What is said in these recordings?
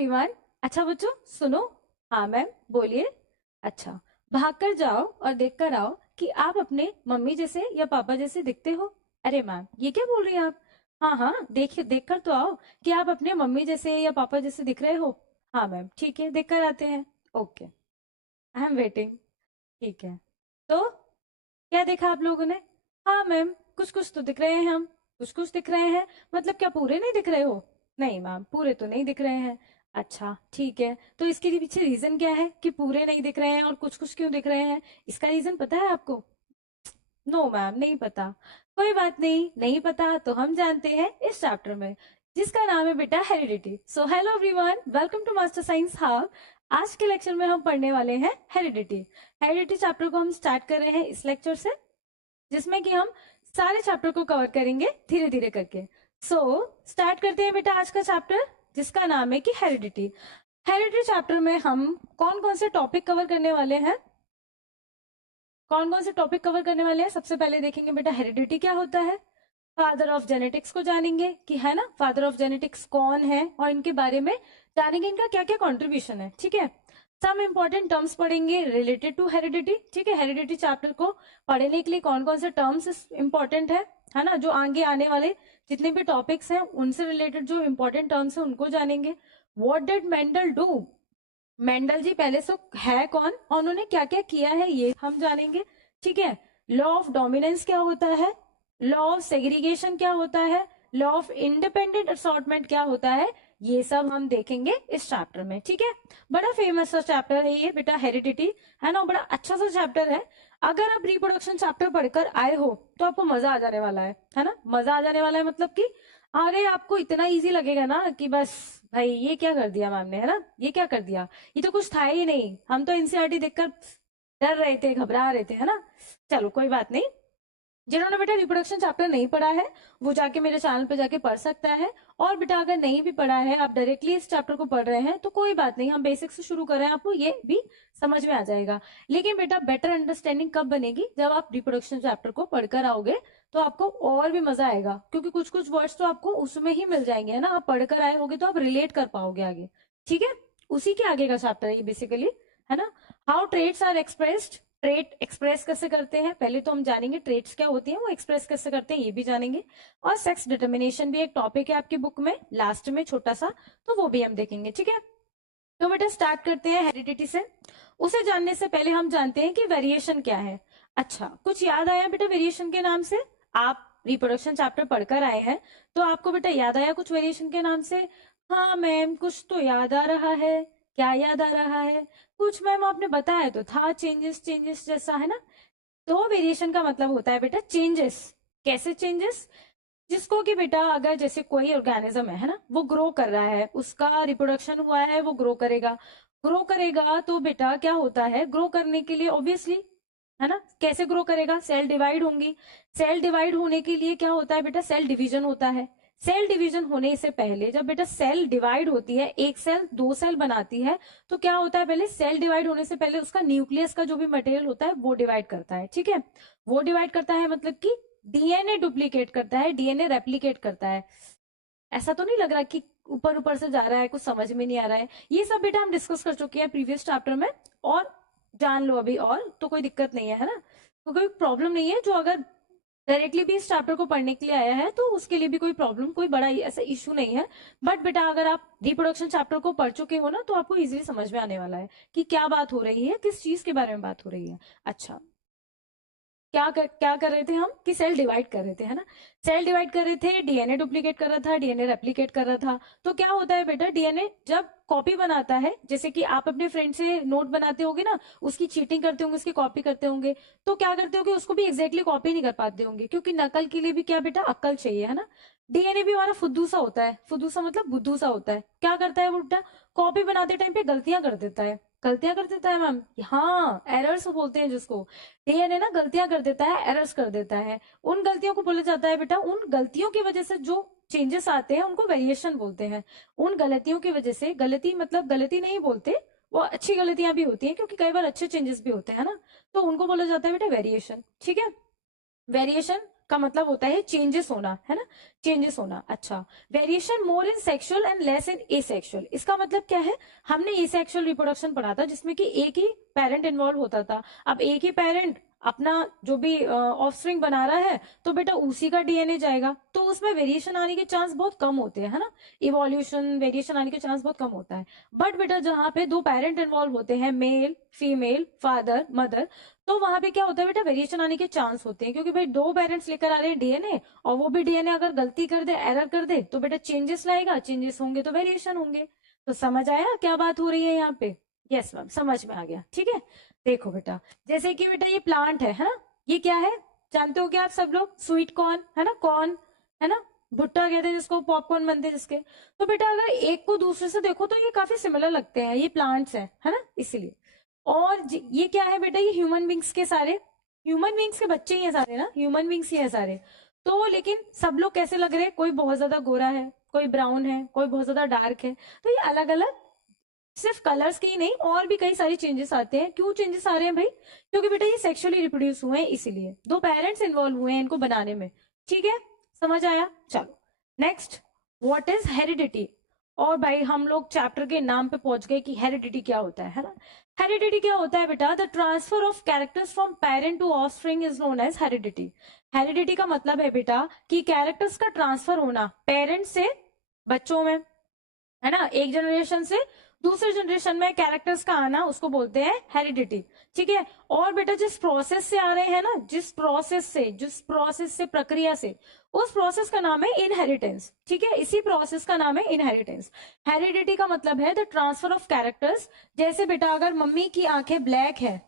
Everyone. अच्छा बच्चों सुनो। हाँ मैम बोलिए। अच्छा, भाग कर जाओ और देख कर आओ कि आप अपने मम्मी जैसे या पापा जैसे दिखते हो। अरे मैम ये क्या बोल रही हैं आप? हाँ हाँ, देखिए देख कर तो आओ कि आप अपने मम्मी जैसे या पापा जैसे दिख रहे हो। हाँ मैम ठीक है, देख कर आते हैं। Okay, I am waiting. ठीक है, तो क्या देखा आप लोगों ने? हाँ मैम, कुछ कुछ तो दिख रहे हैं हम। कुछ कुछ दिख रहे हैं मतलब क्या पूरे नहीं दिख रहे हो? नहीं मैम, पूरे तो नहीं दिख रहे हैं। अच्छा ठीक है, तो इसके पीछे रीजन क्या है कि पूरे नहीं दिख रहे हैं और कुछ कुछ क्यों दिख रहे हैं? इसका रीजन पता है आपको? नो मैम, नहीं पता। कोई बात नहीं, नहीं पता तो हम जानते हैं इस चैप्टर में, जिसका नाम है बेटा heredity. So hello everyone, welcome to master science hub. आज के लेक्चर में हम पढ़ने वाले हैं हेरिडिटी। हेरिडिटी चैप्टर को हम स्टार्ट कर रहे हैं इस लेक्चर से, जिसमें कि हम सारे चैप्टर को कवर करेंगे धीरे धीरे करके। सो स्टार्ट करते हैं बेटा आज का चैप्टर, जिसका नाम है कि हेरिडिटी। हेरिडिटी चैप्टर में हम कौन कौन से टॉपिक कवर करने वाले हैं? कौन कौन से टॉपिक कवर करने वाले हैं? सबसे पहले देखेंगे बेटा हेरिडिटी क्या होता है। फादर ऑफ जेनेटिक्स को जानेंगे कि है ना, फादर ऑफ जेनेटिक्स कौन है और इनके बारे में जानेंगे, इनका क्या क्या कॉन्ट्रीब्यूशन है। ठीक है, सम इंपॉर्टेंट टर्म्स पढ़ेंगे रिलेटेड टू हेरिडिटी। ठीक है, हेरिडिटी चैप्टर को पढ़ने के लिए कौन कौन से टर्म्स इंपॉर्टेंट है ना, जो आगे आने वाले जितने भी टॉपिक्स हैं उनसे रिलेटेड जो इंपॉर्टेंट टर्म्स हैं उनको जानेंगे। What did Mendel do? Mendel ji पहले से है कौन और उन्होंने क्या क्या किया है ये हम जानेंगे। ठीक है, लॉ ऑफ डोमिनेंस क्या होता है, लॉ ऑफ सेग्रीगेशन क्या होता है, लॉ ऑफ इंडिपेंडेंट असॉर्टमेंट क्या होता है, ये सब हम देखेंगे इस चैप्टर में। ठीक है, बड़ा फेमस सा चैप्टर है ये बेटा हेरिडिटी, है ना, बड़ा अच्छा सा चैप्टर है। अगर आप रिप्रोडक्शन चैप्टर पढ़कर आए हो तो आपको मजा आ जाने वाला है ना, मजा आ जाने वाला है मतलब कि अरे आपको इतना इजी लगेगा ना कि बस भाई ये क्या कर दिया मैम ने, है ना, ये क्या कर दिया, ये तो कुछ था ही नहीं, हम तो एनसीईआरटी देखकर डर रहे थे, घबरा रहे थे, है ना। चलो कोई बात नहीं, जिन्होंने बेटा रिप्रोडक्शन चैप्टर नहीं पढ़ा है वो जाके मेरे चैनल पे जाके पढ़ सकता है। और बेटा अगर नहीं भी पढ़ा है, आप डायरेक्टली इस चैप्टर को पढ़ रहे हैं तो कोई बात नहीं, हम बेसिक से शुरू कर रहे हैं, आपको ये भी समझ में आ जाएगा। लेकिन बेटा बेटर अंडरस्टैंडिंग कब बनेगी? जब आप रिप्रोडक्शन चैप्टर को पढ़कर आओगे तो आपको और भी मजा आएगा, क्योंकि कुछ कुछ वर्ड्स तो आपको उसमें ही मिल जाएंगे, है ना, आप पढ़कर आए होगे तो आप रिलेट कर पाओगे आगे। ठीक है, उसी के आगे का चैप्टर है ये बेसिकली, है ना। How traits are expressed, trait express कैसे करते हैं पहले तो हम जानेंगे, ट्रेट्स क्या होती हैं वो एक्सप्रेस कैसे करते हैं ये भी जानेंगे। और सेक्स डिटर्मिनेशन भी एक टॉपिक है आपकी बुक में लास्ट में छोटा सा, तो वो भी हम देखेंगे। ठीक है, तो बेटा स्टार्ट करते हैं हेरिडिटी से। उसे जानने से पहले हम जानते हैं कि वेरिएशन क्या है। अच्छा, कुछ याद आया बेटा वेरिएशन के नाम से? आप रिप्रोडक्शन चैप्टर पढ़कर आए हैं तो आपको बेटा याद आया कुछ वेरिएशन के नाम से? हाँ मैम कुछ तो याद आ रहा है। क्या याद आ रहा है? कुछ मैम आपने बताया तो था, चेंजेस चेंजेस जैसा, है ना। तो वेरिएशन का मतलब होता है बेटा चेंजेस। कैसे चेंजेस? जिसको कि बेटा अगर जैसे कोई ऑर्गेनिज्म है ना, वो ग्रो कर रहा है, उसका रिप्रोडक्शन हुआ है, वो ग्रो करेगा। ग्रो करेगा तो बेटा क्या होता है, ग्रो करने के लिए ऑब्वियसली, है ना, कैसे ग्रो करेगा? सेल डिवाइड होंगी। सेल डिवाइड होने के लिए क्या होता है बेटा? सेल डिवीजन होता है। सेल डिवीजन होने से पहले जब बेटा सेल डिवाइड होती है, एक सेल दो सेल बनाती है, तो क्या होता है, पहले सेल डिवाइड होने से पहले उसका न्यूक्लियस का जो भी मटेरियल होता है वो डिवाइड करता है। ठीक है, वो डिवाइड करता है मतलब कि डीएनए डुप्लीकेट करता है, डीएनए रेप्लीकेट करता है। ऐसा तो नहीं लग रहा कि ऊपर ऊपर से जा रहा है, कुछ समझ में नहीं आ रहा है? ये सब बेटा हम डिस्कस कर चुके हैं प्रीवियस चैप्टर में, और जान लो अभी, और तो कोई दिक्कत नहीं है ना, तो कोई प्रॉब्लम नहीं है। जो अगर डायरेक्टली भी इस चैप्टर को पढ़ने के लिए आया है तो उसके लिए भी कोई प्रॉब्लम, कोई बड़ा ऐसा इशू नहीं है। बट बेटा अगर आप रिप्रोडक्शन चैप्टर को पढ़ चुके हो ना तो आपको इजीली समझ में आने वाला है कि क्या बात हो रही है, किस चीज के बारे में बात हो रही है। अच्छा, क्या कर रहे थे हम कि सेल डिवाइड कर रहे थे, है ना। सेल डिवाइड कर रहे थे, डीएनए डुप्लीकेट कर रहा था, डीएनए रेप्लिकेट कर रहा था। तो क्या होता है बेटा, डीएनए जब कॉपी बनाता है, जैसे कि आप अपने फ्रेंड से नोट बनाते होंगे ना, उसकी चीटिंग करते होंगे, उसकी कॉपी करते होंगे, तो क्या करते होंगे, उसको भी एग्जैक्टली कॉपी नहीं कर पाते होंगे, क्योंकि नकल के लिए भी क्या बेटा, अक्ल चाहिए, है ना। डीएनए भी हमारा फुद्दू सा होता है, फुद्दू सा मतलब बुद्धू सा होता है। क्या करता है वो बेटा, कॉपी बनाते टाइम पे गलतियां कर देता है। गलतियां कर देता है मैम, हाँ एरर्स बोलते हैं जिसको। डीएनए ना गलतियां कर देता है, एरर्स कर देता है। उन गलतियों को बोला जाता है बेटा, उन गलतियों की वजह से जो चेंजेस आते हैं उनको वेरिएशन बोलते हैं। उन गलतियों की वजह से, गलती मतलब गलती नहीं बोलते, वो अच्छी गलतियां भी होती हैं, क्योंकि कई बार अच्छे चेंजेस भी होते हैं ना, तो उनको बोला जाता है बेटा वेरिएशन। ठीक है, वेरिएशन का मतलब होता है चेंजेस होना, है ना, चेंजेस होना। अच्छा, variation more in sexual and less in asexual, इसका मतलब क्या है? हमने एसेक्सुअल रिप्रोडक्शन पढ़ा था जिसमें कि एक ही पेरेंट इन्वॉल्व होता था। अब एक ही पेरेंट अपना जो भी ऑफस्प्रिंग बना रहा है तो बेटा उसी का डीएनए जाएगा, तो उसमें वेरिएशन आने के चांस बहुत कम होते हैं, है ना, इवोल्यूशन वेरिएशन आने के चांस बहुत कम होता है। बट बेटा जहां पे दो पेरेंट इन्वॉल्व होते हैं, मेल फीमेल फादर मदर, तो वहां पे क्या होता है बेटा, वेरिएशन आने के चांस होते हैं, क्योंकि भाई दो पेरेंट्स लेकर आ रहे हैं डीएनए, और वो भी डीएनए अगर गलती कर दे, एरर कर दे, तो बेटा चेंजेस लाएगा, चेंजेस होंगे तो वेरिएशन होंगे। तो समझ आया क्या बात हो रही है यहाँ पे? यस मैम, समझ में आ गया, ठीक है। देखो बेटा, जैसे कि बेटा ये प्लांट है ना, ये क्या है जानते हो क्या आप सब लोग? स्वीट कॉर्न, है ना, कॉर्न, है ना, भुट्टा कहते हैं जिसको, पॉपकॉर्न बनते हैं जिसके। तो बेटा अगर एक को दूसरे से देखो तो ये काफी सिमिलर लगते हैं, ये प्लांट्स है ना, इसीलिए। और ये क्या है बेटा, ये ह्यूमन बींग्स के सारे, ह्यूमन बींग्स के बच्चे ही हैं सारे ना, ह्यूमन बींग्स ही हैं सारे। तो लेकिन सब लोग कैसे लग रहे हैं? कोई बहुत ज्यादा गोरा है, कोई ब्राउन है, कोई बहुत ज्यादा डार्क है। तो ये अलग अलग सिर्फ कलर्स के ही नहीं, और भी कई सारे चेंजेस आते हैं। क्यों चेंजेस आ रहे हैं भाई? क्योंकि बेटा ये सेक्सुअली रिप्रोड्यूस हुए हैं, इसीलिए दो पेरेंट्स इन्वॉल्व हुए हैं इनको बनाने में। ठीक है, समझ आया? चलो नेक्स्ट, व्हाट इज हेरिडिटी। और भाई हम लोग चैप्टर के नाम पे पहुंच गए कि हेरिडिटी क्या होता है ना। हेरिडिटी क्या होता है बेटा? The transfer of characters from parent to offspring is known as heredity. Heredity का मतलब है बेटा कि कैरेक्टर्स का ट्रांसफर होना पेरेंट से बच्चों में, है ना, एक जनरेशन से दूसरे जनरेशन में कैरेक्टर्स का आना, उसको बोलते हैं हेरिडिटी। ठीक है, और बेटा जिस प्रोसेस से आ रहे हैं ना, जिस प्रोसेस से प्रक्रिया से, उस प्रोसेस का नाम है इनहेरिटेंस। ठीक है, इसी प्रोसेस का नाम है इनहेरिटेंस। हेरिडिटी का मतलब है द ट्रांसफर ऑफ कैरेक्टर्स। जैसे बेटा अगर मम्मी की आंखें ब्लैक है,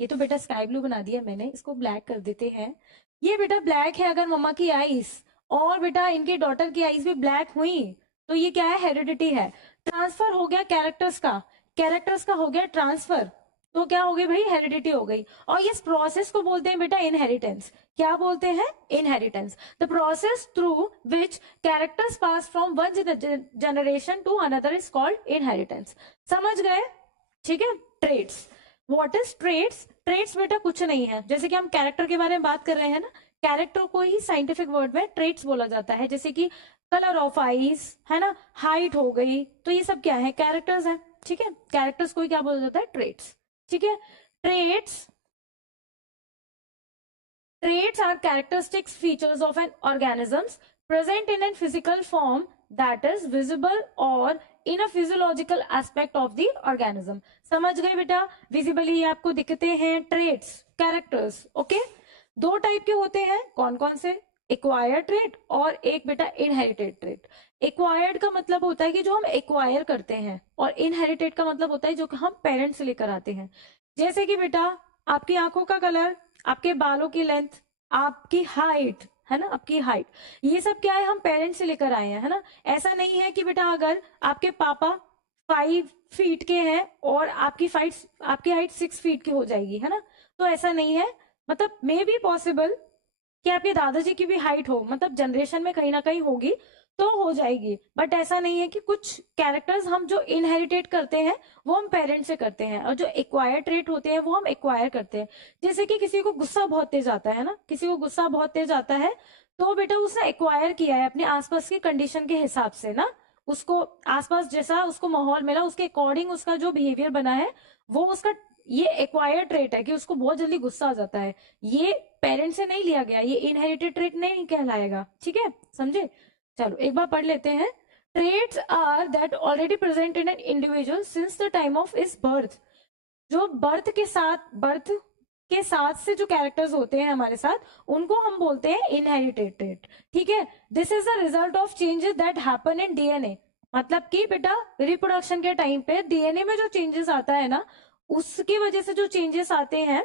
ये तो बेटा स्काई ब्लू बना दिया मैंने, इसको ब्लैक कर देते हैं। ये बेटा ब्लैक है अगर मम्मा की आईज, और बेटा इनके डॉटर की आईज भी ब्लैक हुई, तो ये क्या है? हेरिडिटी है। ट्रांसफर हो गया कैरेक्टर्स का हो गया ट्रांसफर, तो क्या हो गई भाई? हेरिडिटी हो गई। और इस प्रोसेस को बोलते हैं बेटा इनहेरिटेंस। क्या बोलते हैं? Inheritance. The process through which characters pass from one generation to another is called inheritance. समझ गए? ठीक है। Traits, what is traits? Traits बेटा कुछ नहीं है, जैसे कि हम कैरेक्टर के बारे में बात कर रहे हैं ना, कैरेक्टर को ही साइंटिफिक वर्ड में ट्रेट्स बोला जाता है। जैसे कि कलर ऑफ आईज, है ना, हाइट हो गई, तो ये सब क्या है? कैरेक्टर्स है। ठीक है, कैरेक्टर्स को ही क्या बोला जाता है? ट्रेट्स। ठीक है, traits traits are characteristics features of an organisms present in a physical form that is visible or in a physiological aspect of the organism। समझ गए बेटा? विजिबली आपको दिखते हैं ट्रेट्स, कैरेक्टर्स। ओके, दो टाइप के होते हैं, कौन कौन से? एक्वायर्ड ट्रेट और एक बेटा इनहेरिटेड ट्रेट। एक्वायर्ड का मतलब होता है कि जो हम एक्वायर करते हैं, और इनहेरिटेड का मतलब होता है जो कि हम पेरेंट्स से लेकर आते हैं। जैसे कि बेटा आपकी आंखों का कलर, आपके बालों की लेंथ, आपकी हाइट, है ना, आपकी हाइट, ये सब क्या है? हम पेरेंट्स से लेकर आए हैं, है ना। ऐसा नहीं है कि बेटा अगर आपके पापा 5 फीट के हैं और आपकी हाइट 6 फीट की हो जाएगी, है ना, तो ऐसा नहीं है। मतलब मे बी पॉसिबल कि आपके दादाजी की भी हाइट हो, मतलब जनरेशन में कहीं ना कहीं होगी तो हो जाएगी, बट ऐसा नहीं है। कि कुछ कैरेक्टर्स हम जो इनहेरिटेट करते हैं वो हम पेरेंट्स से करते हैं, और जो एक्वायर ट्रेट होते हैं वो हम एक्वायर करते हैं। जैसे कि किसी को गुस्सा बहुत तेज आता है ना, किसी को गुस्सा बहुत तेज आता है, तो बेटा उसने एक्वायर किया है अपने आसपास की कंडीशन के हिसाब से ना, उसको आसपास जैसा उसको माहौल मिला उसके अकॉर्डिंग उसका जो बिहेवियर बना है वो उसका, ये एक्वायर ट्रेट है कि उसको बहुत जल्दी गुस्सा आ जाता है। ये पेरेंट से नहीं लिया गया, ये इनहेरिटेड ट्रेट नहीं कहलाएगा। ठीक है, समझे? चलो एक बार पढ़ लेते हैं। Traits are that already present in an individual since the time of is birth. जो बर्थ के साथ से जो कैरेक्टर्स होते हैं हमारे साथ, उनको हम बोलते हैं इनहेरिटेड ट्रेट। ठीक है, this is the result of changes that happen in DNA. मतलब कि बेटा रिप्रोडक्शन के टाइम पे डीएनए में जो चेंजेस आता है ना, उसकी वजह से जो चेंजेस आते हैं,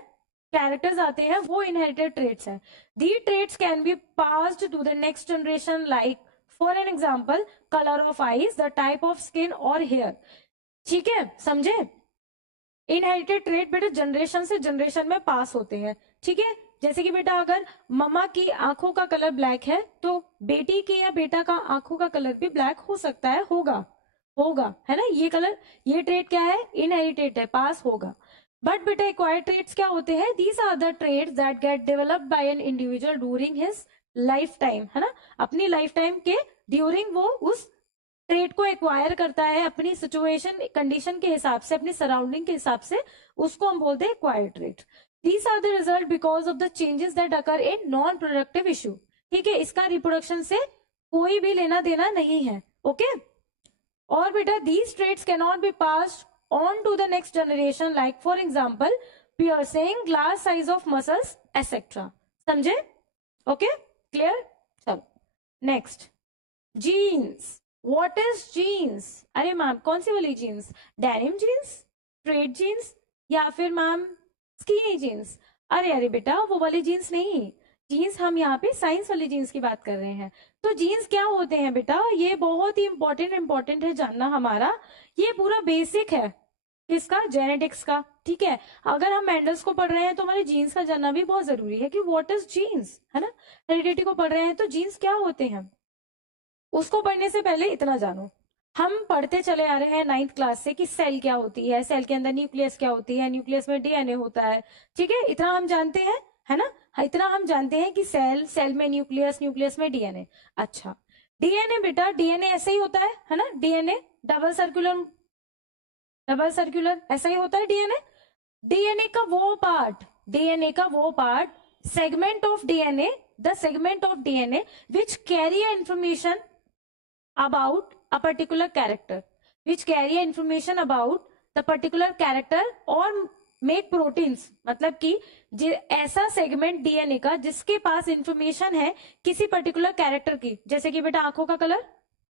कैरेक्टर्स आते हैं, वो इनहेरिटेड ट्रेट्स हैं। The traits can be passed to the next generation, like for an example colour of eyes, the type of skin और हेयर। ठीक है, समझे? इनहेरिटेड ट्रेट बेटा जनरेशन से जनरेशन में पास होते हैं। ठीक है, जैसे कि बेटा अगर मम्मा की आंखों का कलर ब्लैक है, तो बेटी के या बेटा का आंखों का कलर भी ब्लैक हो सकता है, होगा होगा, है ना। ये कलर, ये ट्रेट क्या है? इनहेरिटेड है, पास होगा। बट बेटा एक्वायर्ड ट्रेट्स क्या होते हैं? These are the traits that get developed by an individual during his life time, है ना, अपनी लाइफ टाइम के ड्यूरिंग वो उस ट्रेड को एक्वायर करता है अपनी सिचुएशन कंडीशन के हिसाब से, अपनी सराउंडिंग के हिसाब से, उसको हम बोलते हैं acquired trait. These are the result because of the changes that occur in non productive issue. ठीक है, इसका रिप्रोडक्शन से कोई भी लेना देना नहीं है। ओके, और बेटा these traits can not be passed on to the next generation, like for example piercing, glass size of muscles etcetera. समझे? Okay, clear? चलो next, genes. What is genes? अरे मैम कौन सी वाली jeans? Denim jeans, straight jeans, या फिर ma'am स्कीनी jeans? अरे अरे बेटा वो वाली जीन्स नहीं, जीन्स हम यहाँ पे साइंस वाली जीन्स की बात कर रहे हैं। तो जीन्स क्या होते हैं बेटा? ये बहुत ही इंपॉर्टेंट है जानना हमारा, ये पूरा बेसिक है किसका? जेनेटिक्स का। ठीक है, अगर हम मेंडल्स को पढ़ रहे हैं तो हमारे जीन्स का जानना भी बहुत जरूरी है कि व्हाट इज जीन्स, है ना। हेरिडिटी को पढ़ रहे हैं तो जीन्स क्या होते हैं, उसको पढ़ने से पहले इतना जानो, हम पढ़ते चले आ रहे हैं 9th क्लास से कि सेल क्या होती है, सेल के अंदर न्यूक्लियस क्या होती है, न्यूक्लियस में डीएनए होता है। ठीक है, इतना हम जानते हैं, है ना, इतना हम जानते हैं कि सेल, सेल में न्यूक्लियस, न्यूक्लियस में डीएनए। अच्छा, डीएनए बेटा, डीएनए ऐसे ही होता है ना, DNA double circular, double circular ऐसा ही होता है डीएनए। डीएनए का वो पार्ट, डीएनए का वो part, segment of DNA, the segment of DNA which carry information about a particular character, which carry information about the particular character और make proteins, मतलब कि ऐसा सेगमेंट डीएनए का जिसके पास इंफॉर्मेशन है किसी पर्टिकुलर कैरेक्टर की, जैसे कि बेटा आंखों का कलर,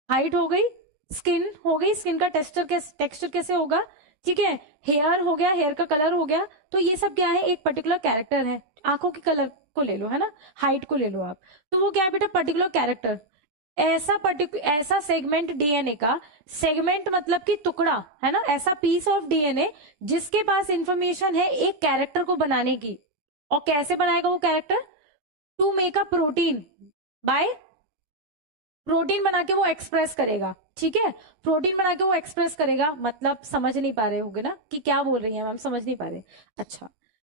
हाइट हो गई, स्किन हो गई, स्किन का टेक्सचर कैसे होगा, ठीक है, हेयर हो गया, हेयर का कलर हो गया। तो ये सब क्या है, एक पर्टिकुलर कैरेक्टर है। आंखों के कलर को ले लो, है ना, हाइट को ले लो आप, तो वो क्या है बेटा, पर्टिकुलर कैरेक्टर। ऐसा सेगमेंट डीएनए का, सेगमेंट मतलब कि टुकड़ा, है ना, ऐसा पीस ऑफ डीएनए जिसके पास इंफॉर्मेशन है एक कैरेक्टर को बनाने की। और कैसे बनाएगा वो character? To make a protein, by protein बना के वो एक्सप्रेस करेगा। ठीक है, प्रोटीन बना के वो एक्सप्रेस करेगा, मतलब समझ नहीं पा रहे होगे ना कि क्या बोल रही है मैम, समझ नहीं पा रहे। अच्छा,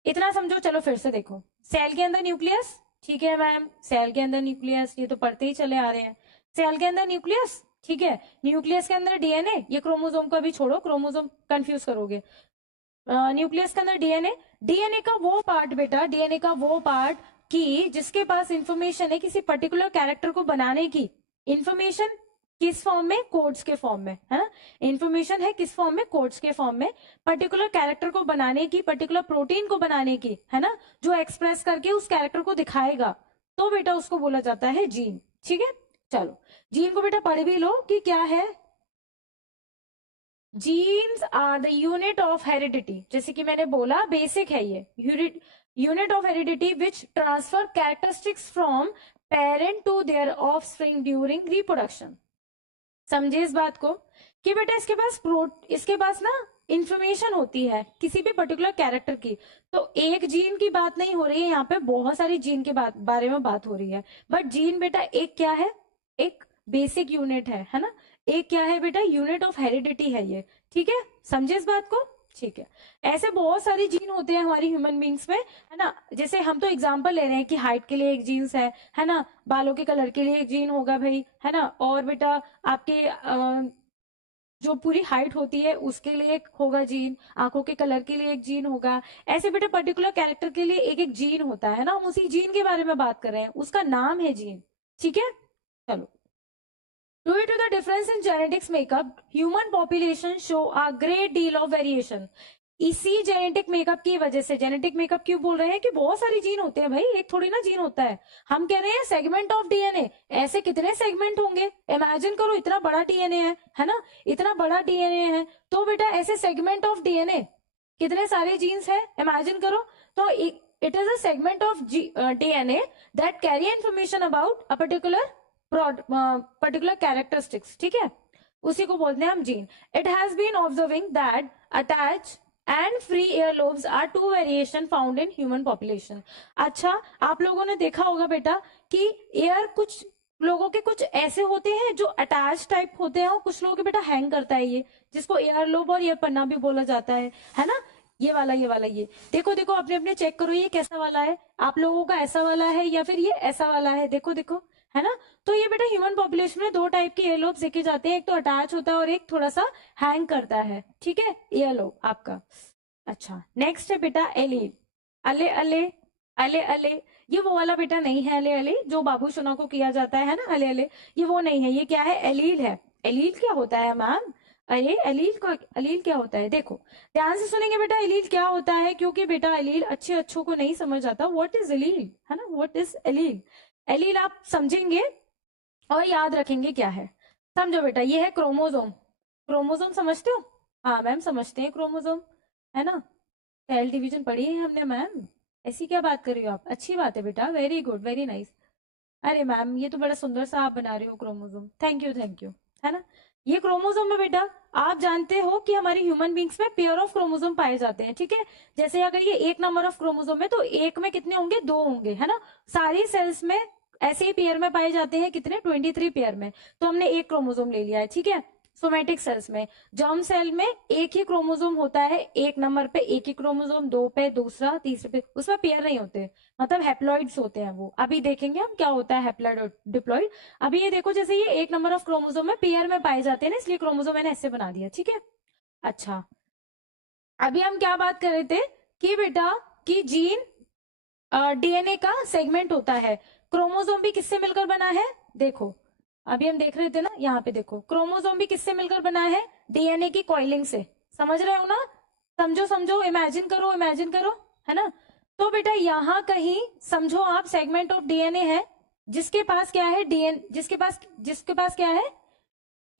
इतना समझो। चलो फिर से देखो, सेल के अंदर न्यूक्लियस, ठीक है मैम, सेल के अंदर न्यूक्लियस, ये तो पढ़ते ही चले आ रहे हैं। सेल के अंदर न्यूक्लियस, ठीक है, न्यूक्लियस के अंदर डीएनए, ये क्रोमोसोम को भी छोड़ो, क्रोमोसोम कंफ्यूज करोगे। न्यूक्लियस के अंदर डीएनए, डीएनए का वो पार्ट बेटा, डीएनए का वो पार्ट कि जिसके पास इंफॉर्मेशन है किसी पर्टिकुलर कैरेक्टर को बनाने की। इंफॉर्मेशन किस फॉर्म में? कोड्स के फॉर्म में, है ना। इंफॉर्मेशन है किस फॉर्म में? कोड्स के फॉर्म में, पर्टिकुलर कैरेक्टर को बनाने की, पर्टिकुलर प्रोटीन को बनाने की, है ना, जो एक्सप्रेस करके उस कैरेक्टर को दिखाएगा, तो बेटा उसको बोला जाता है जीन। ठीक है, चलो जीन को बेटा पढ़ भी लो कि क्या है। Genes are the unit of heredity, जैसे कि मैंने बोला बेसिक है ये, unit of heredity which transfer characteristics from parent to their offspring during reproduction. समझे इस बात को कि बेटा इसके पास ना इंफॉर्मेशन होती है किसी भी पर्टिकुलर कैरेक्टर की। तो एक जीन की बात नहीं हो रही है यहाँ पे, बहुत सारी जीन के बारे में बात हो रही है। बट जीन बेटा एक क्या है, एक बेसिक यूनिट है ना, एक क्या है बेटा, यूनिट ऑफ हेरिडिटी है ये। ठीक है, समझे इस बात को? ठीक है, ऐसे बहुत सारे जीन होते हैं हमारी ह्यूमन बींग्स में, है ना। जैसे हम तो एग्जांपल ले रहे हैं कि हाइट के लिए एक जीन्स है ना, बालों के कलर के लिए एक जीन होगा भाई, है ना, और बेटा आपके जो पूरी हाइट होती है उसके लिए एक होगा जीन, आंखों के कलर के लिए एक जीन होगा। ऐसे बेटा पर्टिकुलर कैरेक्टर के लिए एक एक जीन होता है ना, हम उसी जीन के बारे में बात कर रहे हैं, उसका नाम है जीन। ठीक है, चलो। Due to the difference in genetics makeup, human population show a great deal of variation. इसी जेनेटिक मेकअप की वजह से, जेनेटिक मेकअप क्यों बोल रहे हैं कि बहुत सारी जीन होते हैं भाई, एक थोड़ी ना जीन होता है। हम कह रहे हैं सेगमेंट ऑफ डीएनए, ऐसे कितने सेगमेंट होंगे, इमेजिन करो इतना बड़ा डीएनए है ना, इतना बड़ा डीएनए है, तो बेटा ऐसे सेगमेंट ऑफ डीएनए कितने सारे जीन्स है, इमेजिन करो। तो it is a segment of DNA that carry information about a particular characteristics. ठीक है, उसी को बोलते हैं हम gene. It has been observing that attach and free air lobes are two variation found in human population. अच्छा, आप लोगों ने देखा होगा बेटा कि एयर कुछ लोगों के कुछ ऐसे होते हैं जो अटैच टाइप होते हैं, और कुछ लोगों के बेटा हैंग करता है ये, जिसको एयर लोब और एयर पन्ना भी बोला जाता है ना। ये वाला, ये वाला, ये देखो देखो, अपने अपने चेक करो ये कैसा वाला है, आप लोगों का ऐसा वाला है या फिर ये ऐसा वाला है, देखो देखो, है ना। तो ये बेटा ह्यूमन पॉपुलेशन में दो टाइप के ईयर लोब्स देखे जाते हैं, एक तो अटैच होता है और एक थोड़ा सा हैंग करता है, ठीक है, ईयर लोब आपका। अच्छा, नेक्स्ट है बेटा एलील। अले अले, अले अले, ये वो वाला बेटा नहीं है अले अले जो बाबू सोना को किया जाता है ना, अले अले, ये वो नहीं है, ये क्या है, एलील है। एलील क्या होता है मैम, अरे एलील को, एलील क्या होता है, देखो ध्यान से सुनेंगे बेटा, एलील क्या होता है, क्योंकि बेटा एलील अच्छे अच्छों को नहीं समझ आता, व्हाट इज एलील, है ना, व्हाट इज एलील। एलील आप समझेंगे और याद रखेंगे क्या है। समझो बेटा, ये है क्रोमोसोम। क्रोमोसोम समझते हो, हाँ मैम समझते हैं क्रोमोसोम, है ना, सेल डिवीजन पढ़ी है हमने मैम। ऐसी क्या बात कर रही हो आप, अच्छी बात है बेटा, वेरी गुड, वेरी नाइस। अरे मैम ये तो बड़ा सुंदर सा आप बना रहे हो chromosome, thank you thank you, है ना। ये क्रोमोसोम में बेटा, आप जानते हो कि हमारी ह्यूमन बींग्स में पेयर ऑफ क्रोमोसोम पाए जाते हैं, ठीक है। जैसे अगर ये एक नंबर ऑफ क्रोमोसोम है तो एक में कितने होंगे, दो होंगे, है ना। सारी सेल्स में ऐसे ही पेयर में पाए जाते हैं, कितने, 23 पेयर में। तो हमने एक क्रोमोसोम ले लिया है, ठीक है। सोमेटिक सेल्स में, जर्म सेल में एक ही क्रोमोसोम होता है, एक नंबर पे एक ही क्रोमोसोम, दो पे दूसरा, तीसरे पे, उसमें पेयर नहीं होते, मतलब हैप्लॉइड्स होते हैं वो। अभी देखेंगे हम क्या होता है हैप्लॉइड और डिप्लॉइड। अभी ये देखो, जैसे ये एक नंबर ऑफ क्रोमोसोम में पेयर में पाए जाते हैं ना, इसलिए क्रोमोसोम मैंने ऐसे बना दिया, ठीक है। अच्छा, अभी हम क्या बात कर रहे थे कि बेटा, कि जीन डीएनए का सेगमेंट होता है, क्रोमोसोम भी किससे मिलकर बना है, देखो अभी हम देख रहे थे ना, यहाँ पे देखो, क्रोमोसोम भी किससे मिलकर बना है, डीएनए की कॉइलिंग से, समझ रहे हो ना। समझो समझो, इमेजिन करो, है ना। तो बेटा यहाँ कहीं समझो आप, सेगमेंट ऑफ डीएनए है, जिसके पास क्या है, जिसके पास क्या है,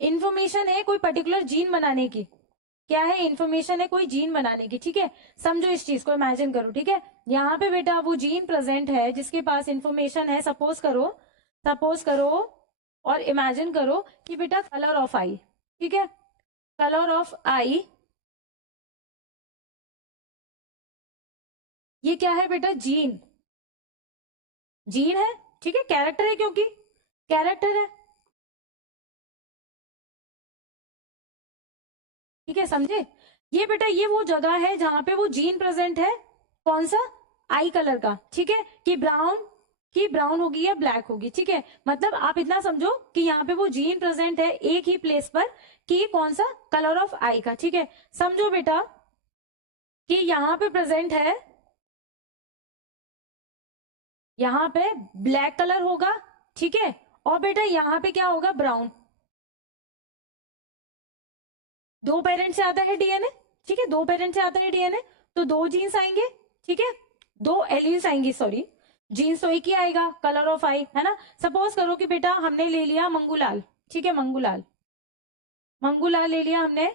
इंफॉर्मेशन है कोई पर्टिकुलर जीन बनाने की, क्या है, इंफॉर्मेशन है कोई जीन बनाने की, ठीक है। समझो इस चीज को, इमेजिन करो, ठीक है। यहाँ पे बेटा वो जीन प्रेजेंट है जिसके पास इंफॉर्मेशन है, सपोज करो और इमेजिन करो कि बेटा कलर ऑफ आई, ठीक है, कलर ऑफ आई, ये क्या है बेटा, जीन, जीन है, ठीक है, कैरेक्टर है, क्योंकि कैरेक्टर है, ठीक है, समझे। ये बेटा ये वो जगह है जहां पे वो जीन प्रेजेंट है, कौन सा, आई कलर का, ठीक है, कि ब्राउन होगी या ब्लैक होगी, ठीक है। मतलब आप इतना समझो कि यहाँ पे वो जीन प्रेजेंट है एक ही प्लेस पर, कि कौन सा, कलर ऑफ आई का, ठीक है। समझो बेटा कि यहाँ पे प्रेजेंट है, यहाँ पे ब्लैक कलर होगा, ठीक है, और बेटा यहाँ पे क्या होगा, ब्राउन। दो पेरेंट से आता है डीएनए, ठीक है, दो पेरेंट से आता है डीएनए, तो दो जीन्स आएंगे, ठीक है, दो एलील्स आएंगी, सॉरी, जीन्स तो एक ही आएगा, कलर ऑफ आई, है ना। सपोज करो कि बेटा हमने ले लिया मंगूलाल, ठीक है, मंगूलाल, मंगूलाल ले लिया हमने,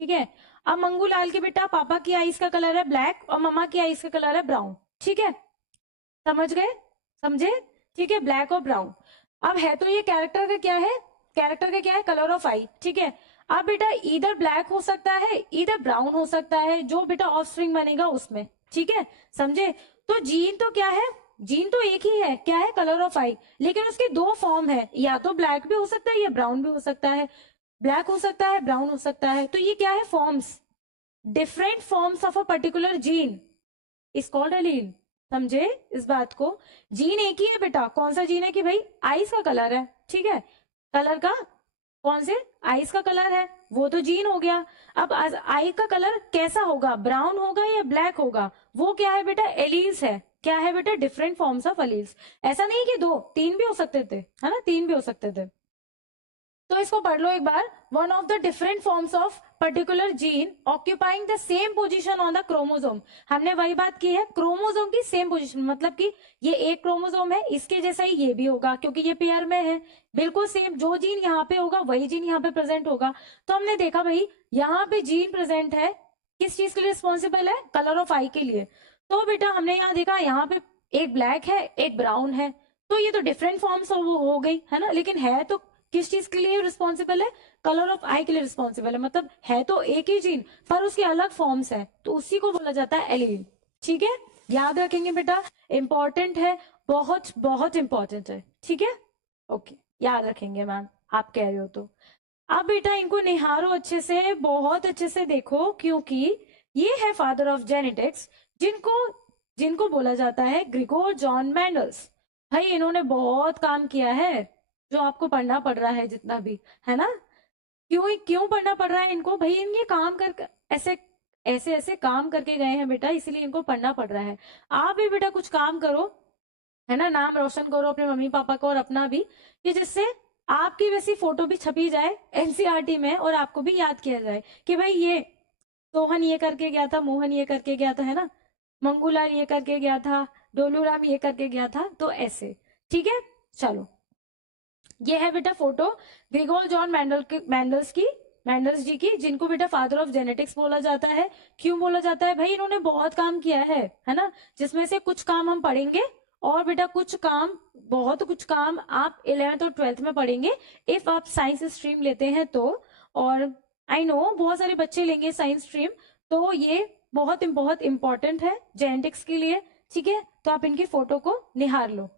ठीक है। अब मंगूलाल के बेटा पापा की आईज का कलर है ब्लैक और मम्मा की आईज का कलर है ब्राउन, ठीक है, समझ गए, समझे, ठीक है, ब्लैक और ब्राउन। अब है तो ये कैरेक्टर का क्या है, कैरेक्टर का क्या है, कलर ऑफ आई, ठीक है। अब बेटा इधर ब्लैक हो सकता है, इधर ब्राउन हो सकता है, जो बेटा ऑफ स्प्रिंग बनेगा उसमें, ठीक है, समझे। तो जीन तो क्या है, जीन तो एक ही है, क्या है, कलर ऑफ आई, लेकिन उसके दो फॉर्म है, या तो ब्लैक भी हो सकता है या ब्राउन भी हो सकता है, ब्लैक हो सकता है, ब्राउन हो सकता है, तो ये क्या है, forms, different forms of a particular gene is called allele, समझे इस बात को। जीन एक ही है बेटा, कौन सा जीन है, कि भाई आइस का कलर है, ठीक है, कलर का, कौन से, आइस का कलर है, वो तो जीन हो गया। अब आई का कलर कैसा होगा, ब्राउन होगा या ब्लैक होगा, वो क्या है बेटा, एलील्स है, क्या है बेटा, डिफरेंट फॉर्म्स ऑफ एलील्स। ऐसा नहीं कि दो, तीन भी हो सकते थे, है ना, तीन भी हो सकते थे। तो इसको पढ़ लो एक बार, one of the different forms of particular gene occupying the same position on the chromosome. हमने वही बात की है, क्रोमोसोम की सेम पोजीशन, मतलब कि ये एक क्रोमोसोम है, इसके जैसा ही ये भी होगा, क्योंकि ये पेयर में है, बिल्कुल सेम, जो जीन यहाँ पे होगा वही जीन यहाँ पे प्रेजेंट होगा। तो हमने देखा भाई यहाँ पे जीन प्रेजेंट है, किस चीज के लिए रिस्पॉन्सिबल है, कलर ऑफ आई के लिए। तो बेटा हमने यहाँ देखा, यहाँ पे एक ब्लैक है एक ब्राउन है, तो ये तो डिफरेंट फॉर्म्स हो गई, है ना, लेकिन है तो किस चीज के लिए रिस्पॉन्सिबल है, कलर ऑफ आई के लिए रिस्पॉन्सिबल है, मतलब है तो एक ही जीन पर उसके अलग फॉर्म्स है, तो उसी को बोला जाता है एलील, ठीक है। याद रखेंगे बेटा, इंपॉर्टेंट है, बहुत बहुत इंपॉर्टेंट है, ठीक है, ओके, याद रखेंगे मैम, आप कह रहे हो तो। अब बेटा इनको निहारो अच्छे से, बहुत अच्छे से देखो, क्योंकि ये है फादर ऑफ जेनेटिक्स, जिनको जिनको बोला जाता है ग्रिगोर जॉन मेंडल्स। भाई इन्होंने बहुत काम किया है, जो आपको पढ़ना पड़ रहा है जितना भी, है ना। क्यों क्यों पढ़ना पड़ रहा है इनको? भाई इनके काम कर ऐसे ऐसे ऐसे काम करके गए हैं बेटा, इसीलिए इनको पढ़ना पड़ रहा है। आप भी बेटा कुछ काम करो, है ना, नाम रोशन करो अपने मम्मी पापा को और अपना भी, कि जिससे आपकी वैसी फोटो भी छपी जाए एनसीईआरटी में और आपको भी याद किया जाए कि भाई ये सोहन ये करके गया था, मोहन ये करके गया था, है ना, मंगूलाल ये करके गया था, डोलूराम ये करके गया था, तो ऐसे। ठीक है, चलो। ये है बेटा फोटो ग्रिगोर जॉन मैंडल्स जी की, जिनको बेटा फादर ऑफ जेनेटिक्स बोला जाता है। क्यों बोला जाता है? भाई इन्होंने बहुत काम किया है ना, जिसमें से कुछ काम हम पढ़ेंगे, और बेटा कुछ काम, बहुत कुछ काम आप 11th और 12th में पढ़ेंगे, इफ आप साइंस स्ट्रीम लेते हैं तो। और आई नो बहुत सारे बच्चे लेंगे साइंस स्ट्रीम, तो ये बहुत बहुत इंपॉर्टेंट है जेनेटिक्स के लिए। ठीक है, तो आप इनकी फोटो को निहार लो।